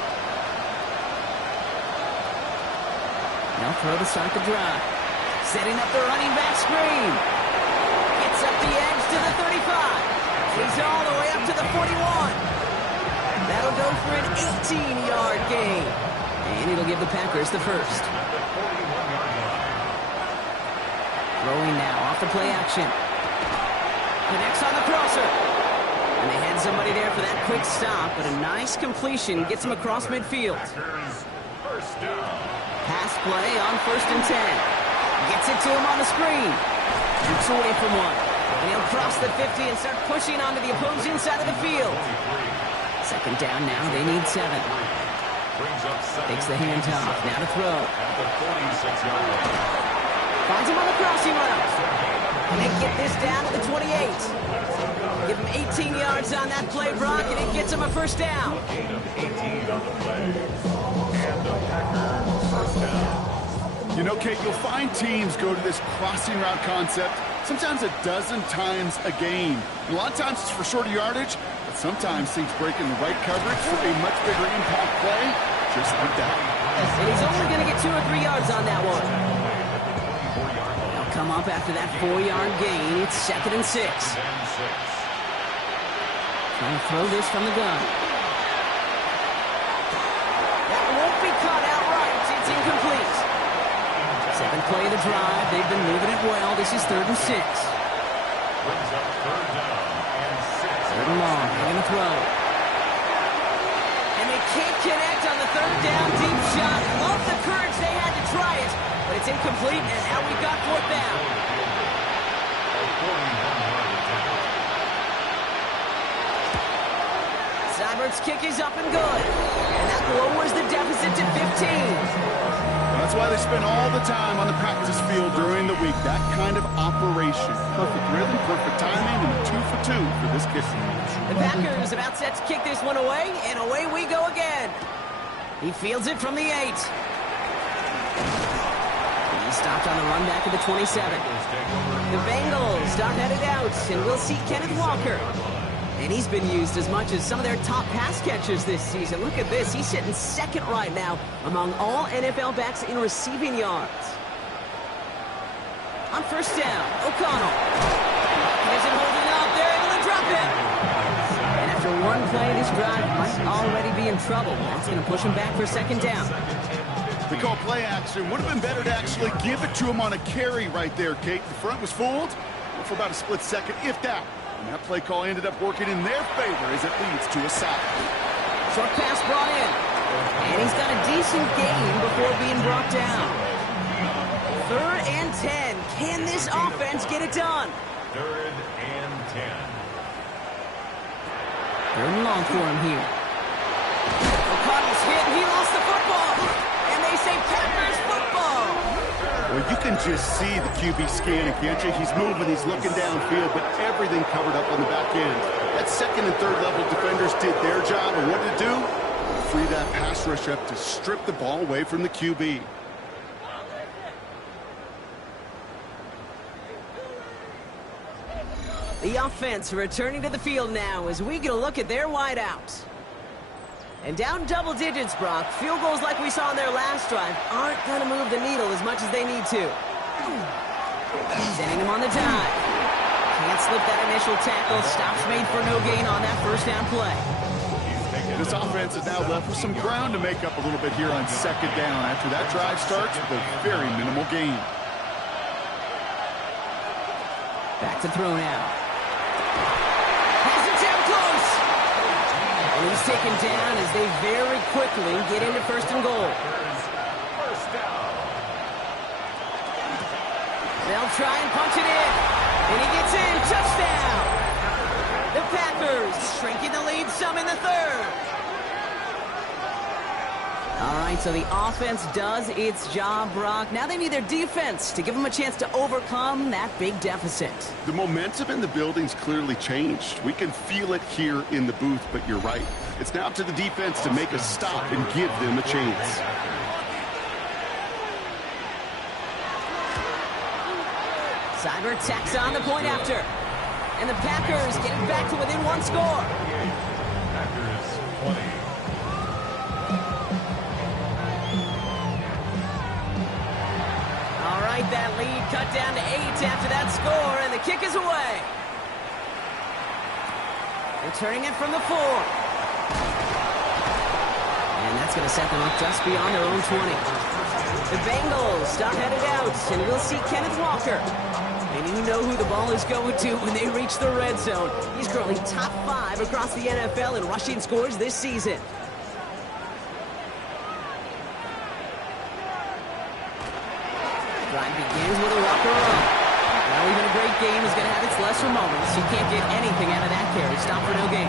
They'll throw to start the drive. Setting up the running back screen. Gets up the edge to the 35. He's all the way up to the 41. That'll go for an 18-yard gain. And it'll give the Packers the first. Throwing now off the play action. Connects on the crosser. And they had somebody there for that quick stop, but a nice completion gets him across midfield. First down. Pass play on 1st and 10. Gets it to him on the screen. Jukes away from one. And he'll cross the 50 and start pushing onto the opposing side of the field. 2nd down now. They need 7. Takes the handoff. Now to throw. Finds him on the crossing route. And they get this down to the 28. Give him 18 yards on that play, Brock, and it gets him a first down. 18 on the play. And the Packers first down. You know, Kate, you'll find teams go to this crossing route concept sometimes a dozen times a game. And a lot of times it's for shorter yardage, but sometimes things break in the right coverage for a much bigger impact play, just like that. And he's only going to get 2 or 3 yards on that one. They'll come up after that 4-yard gain. It's 2nd and 6. Trying to throw this from the gun. That won't be caught outright. It's incomplete. 7th play of the drive. They've been moving it well. This is 3rd and 6. Brings up 3rd down and 6. 3rd and long. They're going to throw. And they can't connect on the 3rd down deep shot. Love the courage they had to try it, but it's incomplete, and now we've got 4th down. Seibert's kick is up and good. And that lowers the deficit to 15. That's why they spend all the time on the practice field during the week. That kind of operation. Perfect rhythm, perfect timing, and a 2 for 2 for this kick. The Packers about set to kick this one away, and away we go again. He fields it from the 8. stopped on the run back at the 27. The Bengals start headed out, and we'll see Kenneth Walker. And he's been used as much as some of their top pass catchers this season. Look at this. He's sitting second right now among all NFL backs in receiving yards. On first down, O'Connell. Isn't holding up. They're able to drop it. And after one play, this drive might already be in trouble. That's going to push him back for second down. They call play action. Would have been better to actually give it to him on a carry right there, Kate. The front was fooled for about a split second, if that. And that play call ended up working in their favor as it leads to a sack. Short pass brought in. And he's got a decent gain before being brought down. 3rd and 10. Can this offense get it done? 3rd and 10. 3rd and long for him here. O'Connell's hit, and he lost the football. And they say Packers football. Well, you can just see the QB scanning, can't you? He's moving, he's looking downfield, but everything covered up on the back end. That 2nd and 3rd level defenders did their job, and what did it do? Free that pass rush up to strip the ball away from the QB. The offense returning to the field now as we get a look at their wideouts. And down double digits, Brock. Field goals like we saw in their last drive aren't going to move the needle as much as they need to. Sending him on the dive. Can't slip that initial tackle. Stops made for no gain on that first down play. This offense is now left with some ground to make up a little bit here on second down after that drive starts with a very minimal gain. Back to throw now. Has it down close. And he's taken down as they very quickly get into 1st and goal. First down. They'll try and punch it in. And he gets in. Touchdown. The Packers shrinking the lead some in the 3rd. All right, so the offense does its job, Brock. Now they need their defense to give them a chance to overcome that big deficit. The momentum in the building's clearly changed. We can feel it here in the booth, but you're right. It's now up to the defense to make a stop and give them a chance. Cyber tacks on the point after. And the Packers get it back to within one score. Packers 20. All right, that lead cut down to 8 after that score, and the kick is away. Returning it from the 4. And that's going to set them up just beyond their own 20. The Bengals start headed out, and we'll see Kenneth Walker. And you know who the ball is going to when they reach the red zone. He's currently top 5 across the NFL in rushing scores this season. Drive begins with a Walker run. Now even a great game is going to have its lesser moments. You can't get anything out of that carry. Stop for no gain.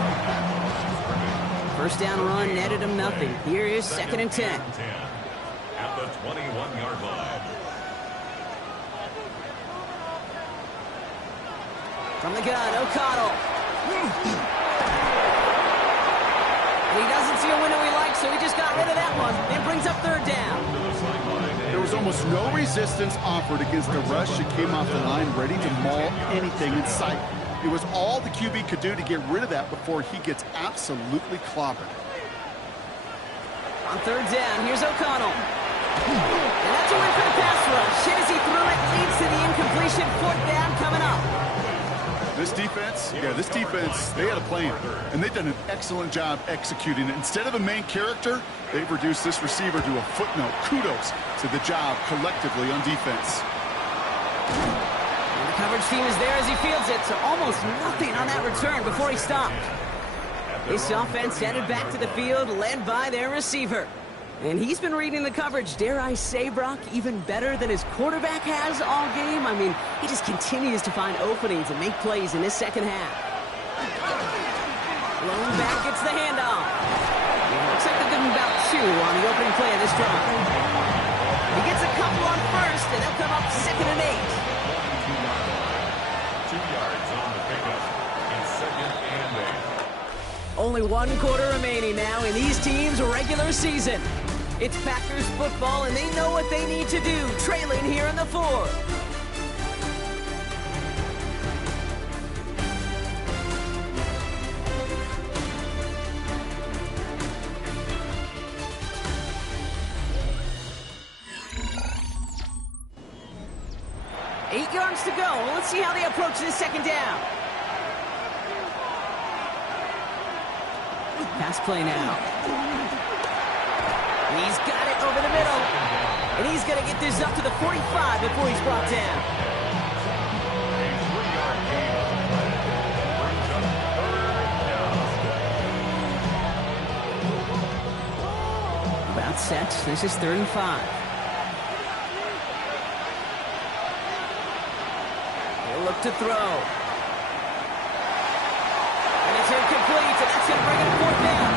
First down run netted him nothing. Here is 2nd and 10. At the 21-yard line. From the gun, O'Connell. He doesn't see a window he likes, so he just got rid of that one. And brings up 3rd down. There was almost no resistance offered against a rush that came off the line ready to maul anything in sight. It was all the QB could do to get rid of that before he gets absolutely clobbered. On 3rd down, here's O'Connell. And that's a win for the pass rush. Hit as he threw it, leads to the incompletion. 4th down coming up. This defense, they had a plan, and they've done an excellent job executing it. Instead of a main character, they've reduced this receiver to a footnote. Kudos to the job collectively on defense. And the coverage team is there as he fields it, so almost nothing on that return before he stopped. This offense headed back to the field, led by their receiver. And he's been reading the coverage, dare I say, Brock, even better than his quarterback has all game. I mean, he just continues to find openings and make plays in this second half. Lone back gets the handoff. Looks like they're giving about 2 on the opening play of this drive. He gets a couple on first, and they'll come up 2nd and 8. 2 yards on the pickup in 2nd and 8. Only 1 quarter remaining now in these teams' regular season. It's Packers football, and they know what they need to do, trailing here in the fourth. Eight yards to go. Let's see how they approach this second down. Pass play now. He's got it over the middle. And he's going to get this up to the 45 before he's brought down. About set. This is 3rd and 5. He'll look to throw. And it's incomplete, and that's going to bring it 4th down.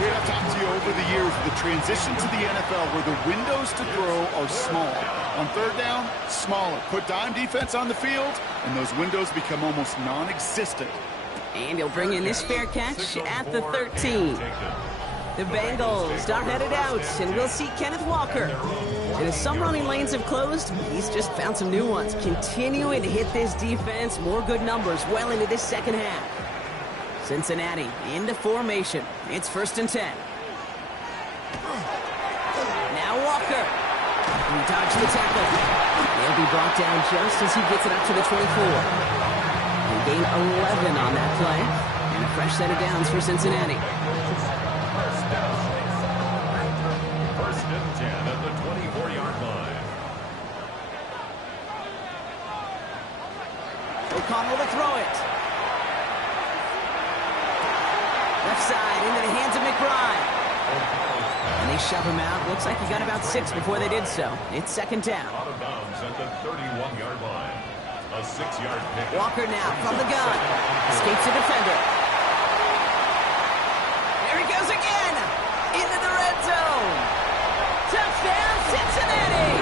I've talked to you over the years of the transition to the NFL where the windows to throw are small. On 3rd down, smaller. Put dime defense on the field, and those windows become almost non-existent. And he'll bring in this fair catch at the 13. The Bengals are headed out, and we'll see Kenneth Walker. And as some running lanes have closed, he's just found some new ones, continuing to hit this defense more good numbers well into this second half. Cincinnati into formation. It's 1st and 10. Now Walker. He dodged the tackle. He'll be brought down just as he gets it up to the 24. They gain 11 on that play. And a fresh set of downs for Cincinnati. 1st and 10 at the 24-yard line. O'Connell to throw it. Left side into the hands of McBride. And they shove him out. Looks like he got about 6 before they did so. It's 2nd down. Out of bounds at the 31-yard line. A 6-yard pick. Walker now from the gun. Escapes a defender. There he goes again. Into the red zone. Touchdown, Cincinnati.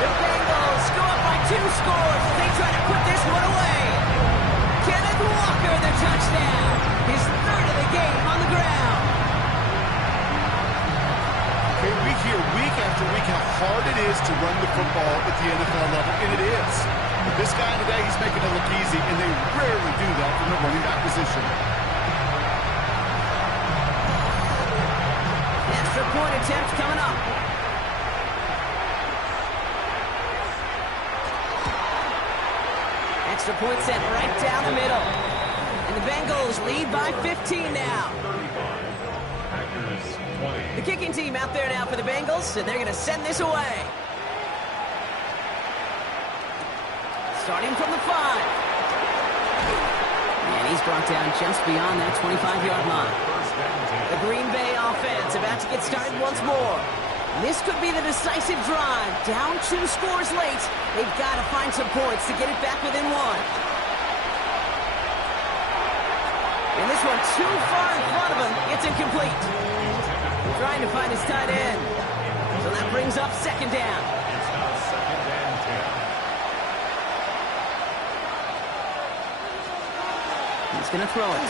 The Bengals go up by 2 scores. They try to put this one away. Kenneth Walker, the touchdown. His 3rd of the game on the ground. Okay, we hear week after week how hard it is to run the football at the NFL level, and it is. But this guy today, he's making it look easy, and they rarely do that from the running back position. Extra point attempt coming up. Extra point sent right down the middle. And the Bengals lead by 15 now. The kicking team out there now for the Bengals, and they're going to send this away. Starting from the 5. And he's brought down just beyond that 25-yard line. The Green Bay offense about to get started once more. This could be the decisive drive. Down 2 scores late. They've got to find some points to get it back within 1. And this one too far in front of him. It's incomplete. Trying to find his tight end. So that brings up 2nd down. It's now 2nd and 10. He's going to throw it.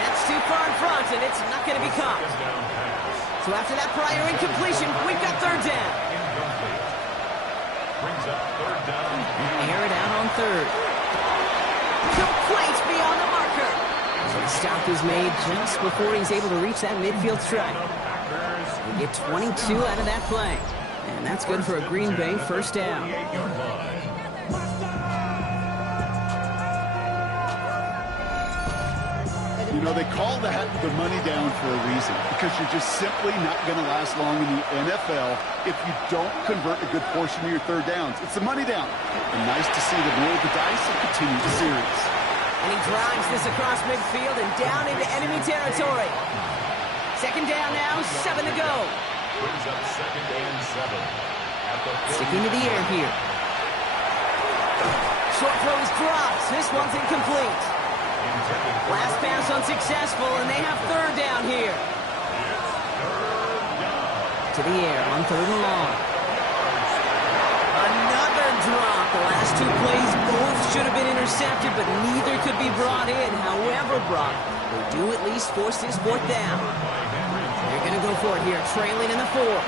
That's too far in front, and it's not going to be caught. So after that prior incompletion, we've got 3rd down. Incomplete. Brings up 3rd down. Air it out on 3rd. Complete beyond the marker. So the stop is made just before he's able to reach that midfield strike. They get 22 out of that play. And that's good for a Green Bay 1st down. You know, they call that the money down for a reason, because you're just simply not going to last long in the NFL if you don't convert a good portion of your 3rd downs. It's the money down. And nice to see them roll the dice and continue the series. And he drives this across midfield and down into enemy territory. 2nd down now, 7 to go. Brings up 2nd and 7. Sticking to the air here. Short throw is dropped. This one's incomplete. Last pass unsuccessful, and they have 3rd down here. To the air on 3rd and long. Another drop. The last 2 plays both should have been intercepted, but neither could be brought in. However, Brock, They do at least force this fourth down. They're going to go for it here, trailing in the fourth.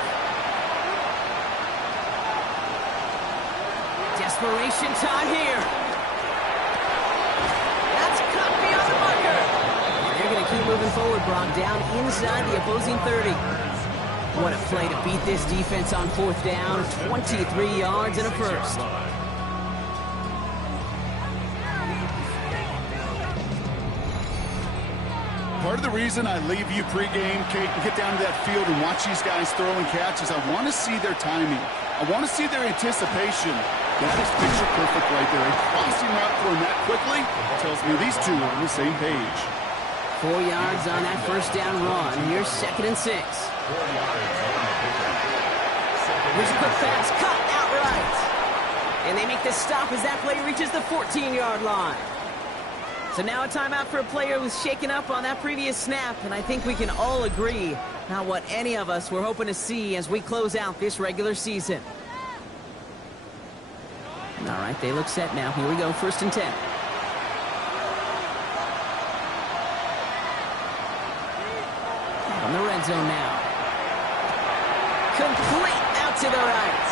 Desperation time here. That's cut beyond the marker. And they're going to keep moving forward, Brock, down inside the opposing 30. What a play to beat this defense on fourth down. 23 yards and a first. Part of the reason I leave you pregame, Kate, and get down to that field and watch these guys throw and catch is I want to see their timing. I want to see their anticipation. That is picture perfect right there. A crossing route for him that quickly tells me these two are on the same page. 4 yards on that first down run. Here's 2nd and 6. Here's a quick pass, cut outright. And they make the stop as that play reaches the 14-yard line. So now a timeout for a player who's shaken up on that previous snap, and I think we can all agree not what any of us were hoping to see as we close out this regular season. All right, they look set now. Here we go, 1st and 10. From the red zone now. Complete out to the right.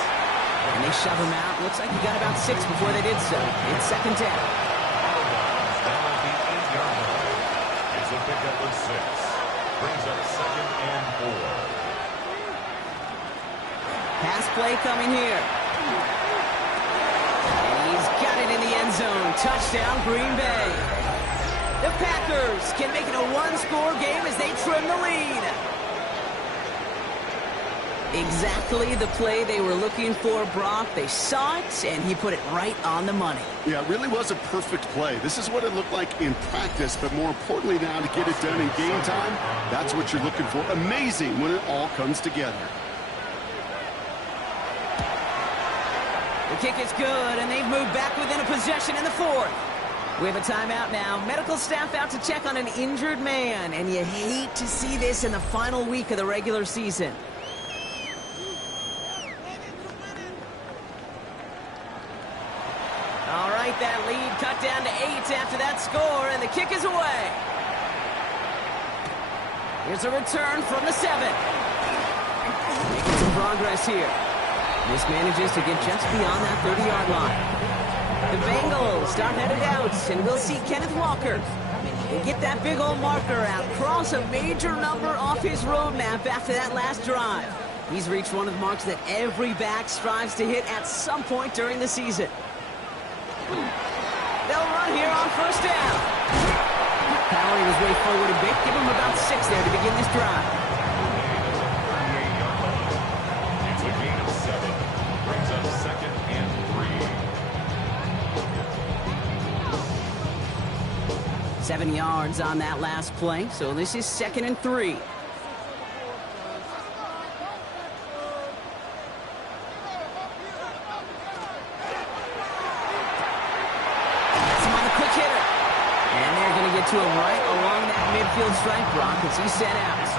And they shove him out. Looks like he got about 6 before they did so. It's 2nd 10. It's a pickup of 6. Brings up 2nd and 4. Pass play coming here. And he's got it in the end zone. Touchdown, Green Bay. The Packers can make it a one-score game as they trim the lead. Exactly the play they were looking for, Brock. They saw it, and he put it right on the money. Yeah, it really was a perfect play. This is what it looked like in practice, but more importantly now to get it done in game time, that's what you're looking for. Amazing when it all comes together. The kick is good, and they've moved back within a possession in the 4th. We have a timeout now. Medical staff out to check on an injured man, and you hate to see this in the final week of the regular season. All right, that lead cut down to 8 after that score, and the kick is away. Here's a return from the 7. Making some progress here. This manages to get just beyond that 30-yard line. The Bengals start headed out, and we'll see Kenneth Walker. We'll get that big old marker out, cross a major number off his roadmap after that last drive. He's reached one of the marks that every back strives to hit at some point during the season. They'll run here on 1st down. Powering his way forward a bit, give him about 6 there to begin this drive. It's a gain of 7. Brings up 2nd and 3. 7 yards on that last play, so this is 2nd and 3. To him right along that midfield strike, Brock, as he set out.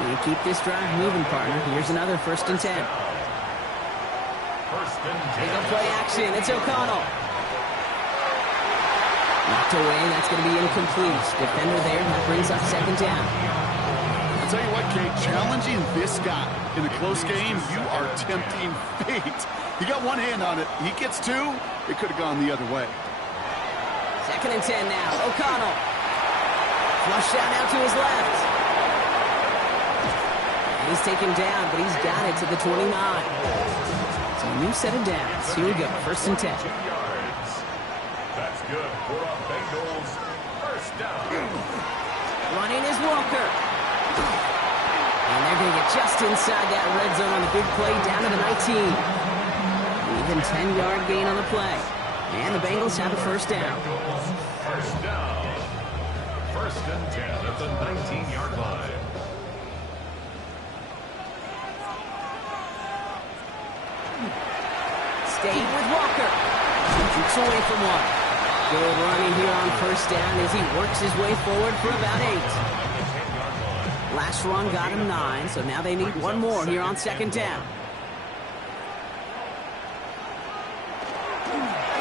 We keep this drive moving, partner. Here's another 1st and 10. Big up play action. It's O'Connell. Knocked away. That's going to be incomplete. Defender there. That brings up 2nd down. I'll tell you what, Kate, challenging this guy in a close game, you are tempting fate. He got one hand on it. He gets 2. It could have gone the other way. 2nd and 10 now. O'Connell. Flushed out now to his left. And he's taken down, but he's got it to the 29. So a new set of downs. Here we go. 1st and 10. 2 yards. That's good for a Bengals 1st down. Running is Walker. And they're going to get just inside that red zone on the big play down to the 19. Even 10-yard gain on the play. And the Bengals have a 1st down. 1st down. 1st and 10 at the 19-yard line. Staying with Walker. Shoots away from one. Good running here on 1st down as he works his way forward for about 8. Last run got him 9, so now they need one more here on 2nd down.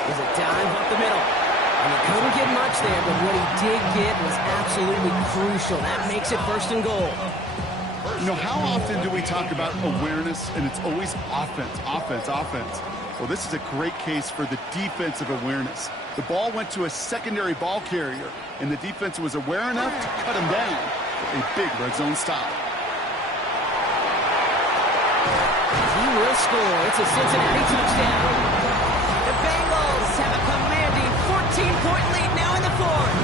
Is a dive up the middle. And he couldn't get much touch there, but what he did get was absolutely crucial. That makes it 1st and goal. You know, how often do we talk about awareness, and it's always offense, offense, offense? Well, this is a great case for the defensive awareness. The ball went to a secondary ball carrier, and the defense was aware enough to cut him down for a big red zone stop. He will score. It's a Cincinnati touchdown. The Bengals have a commanding 14-point lead now in the 4th.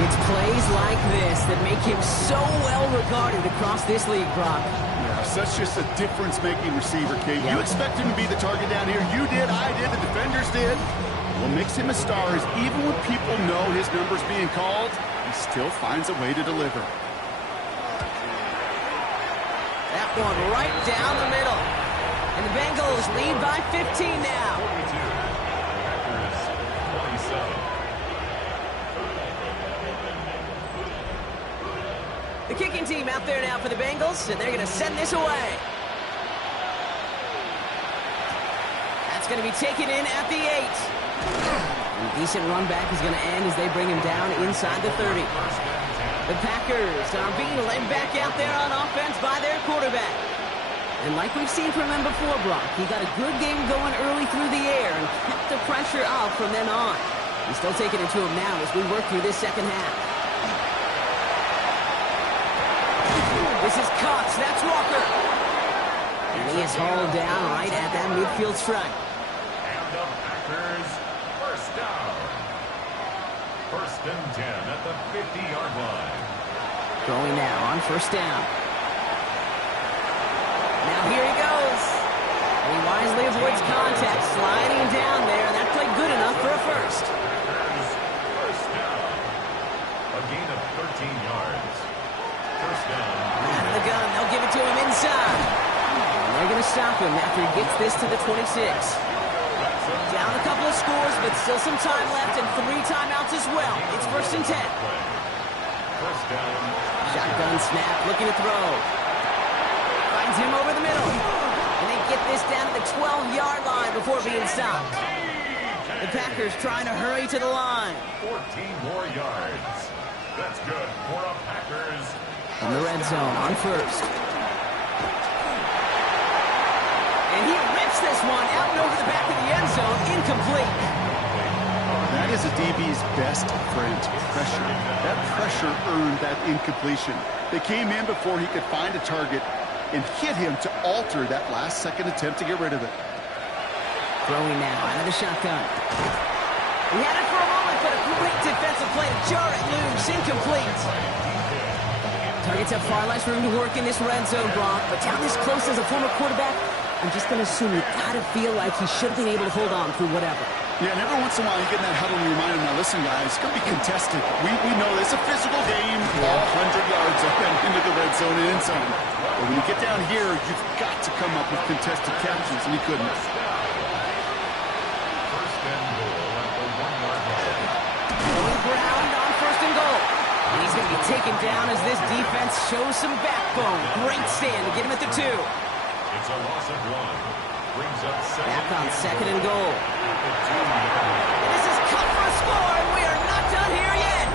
It's plays like this that make him so well regarded across this league, Brock. Yeah, such just a difference-making receiver, Kate. You expect him to be the target down here. You did, I did, the defenders did. What makes him a star is even when people know his number's being called, he still finds a way to deliver. That one right down the middle. And the Bengals lead by 15 now. 42. Packers 27. The kicking team out there now for the Bengals, and they're going to send this away. That's going to be taken in at the 8. And a decent run back is going to end as they bring him down inside the 30. The Packers are being led back out there on offense by their quarterback. And like we've seen from him before, Brock, he got a good game going early through the air and kept the pressure up from then on. He's still taking it to him now as we work through this second half. This is Cox. That's Walker. And he is hauled down right at that midfield stripe. And the Packers, 1st down. 1st and 10 at the 50-yard line. Going now on 1st down. Now here he goes. And he wisely avoids contact, sliding down there. That played good enough for a 1st. Packers, 1st down. A gain of 13 yards. 1st down. Out of the gun. They'll give it to him inside. And they're going to stop him after he gets this to the 26. Down a couple of scores, but still some time left and 3 timeouts as well. It's 1st and 10. 1st down. Shotgun snap, looking to throw. Finds him over the middle. And they get this down to the 12-yard line before being stopped. The Packers trying to hurry to the line. 14 more yards. That's good for a Packers. In the red zone on 1st. And he rips this one out and over the back of the end zone. Incomplete. That is a DB's best friend, pressure. That pressure earned that incompletion. They came in before he could find a target and hit him to alter that last-second attempt to get rid of it. Throwing now out of the shotgun. He had it for a moment, but a great defensive play to jar it loose. Incomplete. Targets have far less room to work in this red zone, Brock, but down this close as a former quarterback, I'm just going to assume you got to feel like he should have been able to hold on through whatever. Yeah, and every once in a while you get in that huddle and you remind him, now listen, guys, it's going to be contested. We know it's a physical game, all 100 yards up and into the red zone and end zone. But when you get down here, you've got to come up with contested catches, and he couldn't. 1st and goal at the 1-yard line. Going ground on 1st and goal. And he's going to be taken down as this defense shows some backbone. Great stand to get him at the 2. It's a loss of 1. Brings up 2nd. Back on 2nd and goal. At the 2-yard line. And this is cut for a score, and we are not done here yet.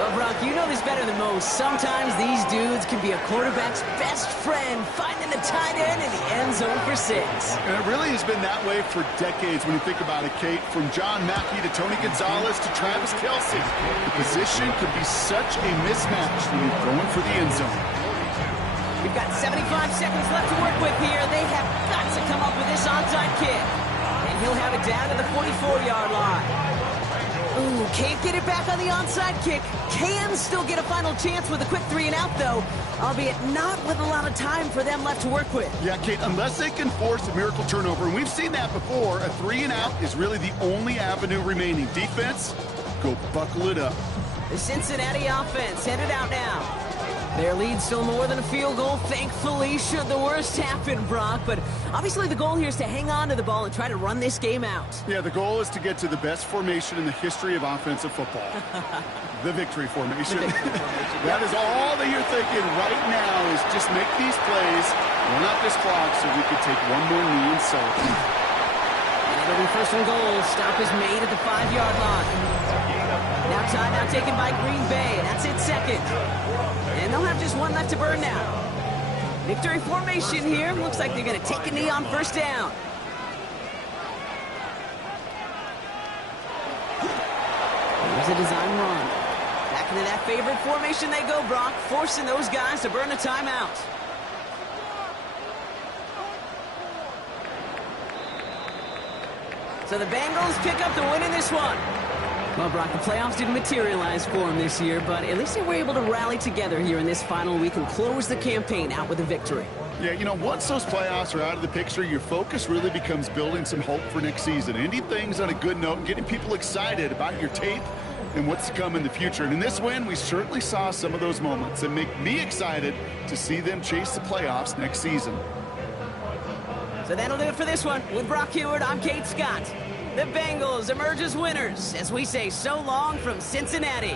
Well, Brock, you know this better than most. Sometimes these dudes can be a quarterback's best friend, finding the tight end in the end zone for 6. And it really has been that way for decades when you think about it, Kate. From John Mackey to Tony Gonzalez to Travis Kelce. The position can be such a mismatch when you're going for the end zone. We've got 75 seconds left to work with here. They have got to come up with this onside kick. And he'll have it down to the 44-yard line. Ooh, can't get it back on the onside kick. Can still get a final chance with a quick 3-and-out, though, albeit not with a lot of time for them left to work with. Yeah, Kate, unless they can force a miracle turnover, and we've seen that before, a 3-and-out is really the only avenue remaining. Defense, go buckle it up. The Cincinnati offense headed out now. Their lead still more than a field goal, thankfully, should the worst happen, Brock. But obviously the goal here is to hang on to the ball and try to run this game out. Yeah, the goal is to get to the best formation in the history of offensive football. The victory formation. That is all that you're thinking right now is just make these plays, run out this clock so we can take one more knee and celebrate. And It'll be first and goal. Stop is made at the 5-yard line. Now timeout taken by Green Bay. That's it, second. And they'll have just one left to burn now. Victory formation here. Looks like they're going to take a knee on first down. Here's a design run. Back into that favorite formation they go, Brock, forcing those guys to burn a timeout. So the Bengals pick up the win in this one. Well, Brock, the playoffs didn't materialize for them this year, but at least they were able to rally together here in this final week and close the campaign out with a victory. Yeah, you know, once those playoffs are out of the picture, your focus really becomes building some hope for next season. Ending things on a good note and getting people excited about your tape and what's to come in the future. And in this win, we certainly saw some of those moments that make me excited to see them chase the playoffs next season. So that'll do it for this one. With Brock Heward, I'm Kate Scott. The Bengals emerge as winners as we say so long from Cincinnati.